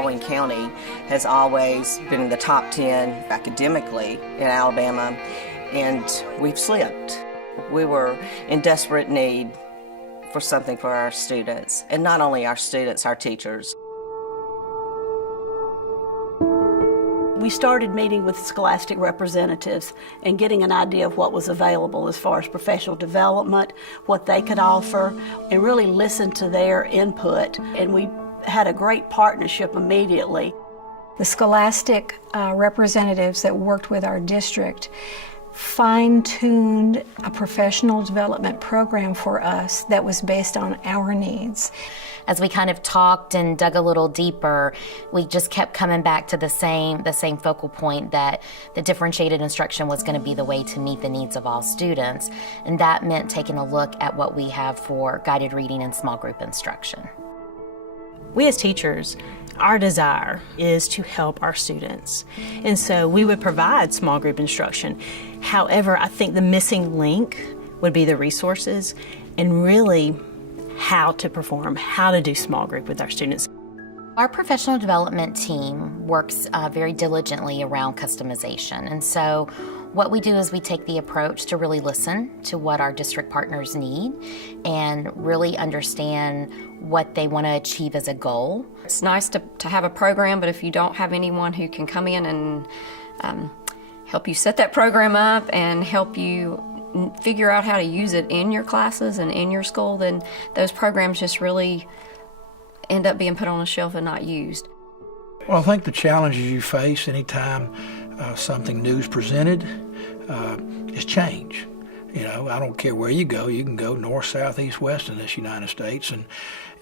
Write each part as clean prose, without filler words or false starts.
Baldwin County has always been in the top 10 academically in Alabama, and we've slipped. We were in desperate need for something for our students, and not only our students, our teachers. We started meeting with Scholastic representatives and getting an idea of what was available as far as professional development, what they could offer, and really listened to their input. And we had a great partnership immediately. The Scholastic representatives that worked with our district fine-tuned a professional development program for us that was based on our needs. As we kind of talked and dug a little deeper, we just kept coming back to the same focal point that the differentiated instruction was going to be the way to meet the needs of all students. And that meant taking a look at what we have for guided reading and small group instruction. We as teachers, our desire is to help our students. And so we would provide small group instruction. However, I think the missing link would be the resources and really how to perform, how to do small group with our students. Our professional development team works very diligently around customization. And so what we do is we take the approach to really listen to what our district partners need and really understand what they want to achieve as a goal. It's nice to have a program, but if you don't have anyone who can come in and help you set that program up and help you figure out how to use it in your classes and in your school, then those programs just really end up being put on a shelf and not used. Well, I think the challenges you face anytime something new is presented is change. You know, I don't care where you can go north, south, east, west in this United States, and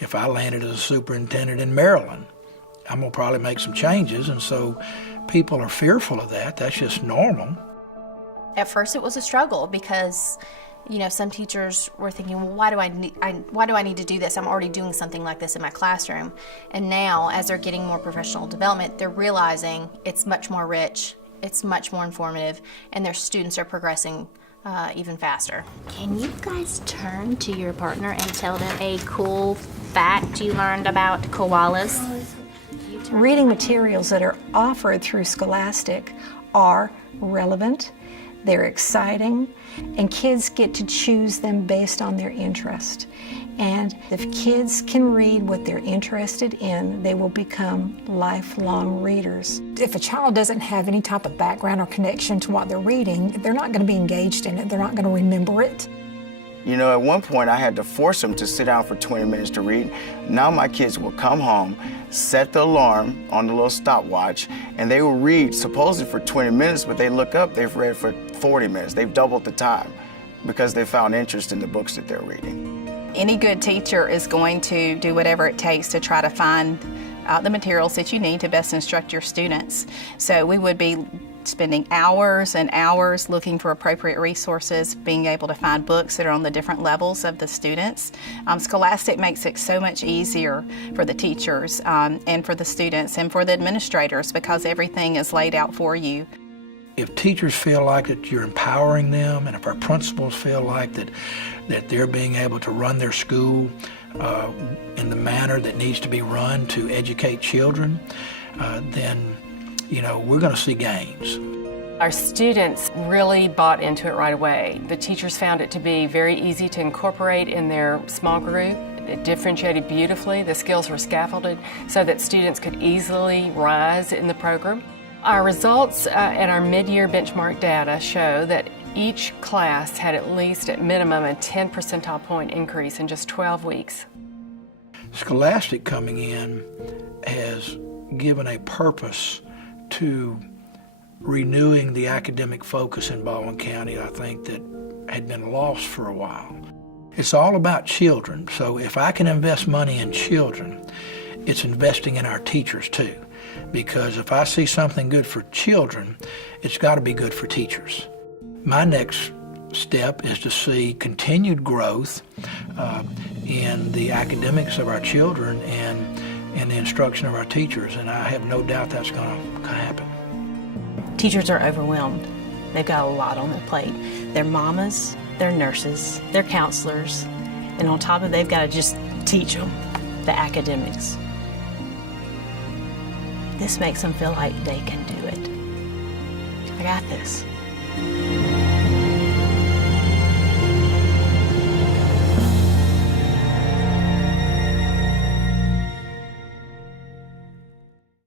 if I landed as a superintendent in Maryland, I'm going to probably make some changes, and so people are fearful of that. That's just normal. At first it was a struggle because, you know, some teachers were thinking, well, why do I need to do this? I'm already doing something like this in my classroom. And now, as they're getting more professional development, they're realizing it's much more rich, it's much more informative, and their students are progressing even faster. Can you guys turn to your partner and tell them a cool fact you learned about koalas? Reading materials that are offered through Scholastic are relevant, they're exciting, and kids get to choose them based on their interest. And if kids can read what they're interested in, they will become lifelong readers. If a child doesn't have any type of background or connection to what they're reading, they're not going to be engaged in it, they're not going to remember it. You know, at one point I had to force them to sit down for 20 minutes to read. Now my kids will come home, set the alarm on the little stopwatch, and they will read supposedly for 20 minutes, but they look up, they've read for 40 minutes. They've doubled the time because they found interest in the books that they're reading. Any good teacher is going to do whatever it takes to try to find the materials that you need to best instruct your students. So we would be spending hours and hours looking for appropriate resources, being able to find books that are on the different levels of the students. Scholastic makes it so much easier for the teachers and for the students and for the administrators because everything is laid out for you. If teachers feel like that you're empowering them, and if our principals feel like that they're being able to run their school in the manner that needs to be run to educate children, then, you know, we're going to see gains. Our students really bought into it right away. The teachers found it to be very easy to incorporate in their small group. It differentiated beautifully. The skills were scaffolded so that students could easily rise in the program. Our results and our mid-year benchmark data show that each class had at least, at minimum, a 10 percentile point increase in just 12 weeks. Scholastic coming in has given a purpose to renewing the academic focus in Baldwin County, I think, that had been lost for a while. It's all about children, so if I can invest money in children, it's investing in our teachers too. Because if I see something good for children, it's got to be good for teachers. My next step is to see continued growth in the academics of our children and the instruction of our teachers, and I have no doubt that's going to happen. Teachers are overwhelmed. They've got a lot on their plate. They're mamas, they're nurses, they're counselors, and on top of it, they've got to just teach them the academics. this makes them feel like they can do it. I got this.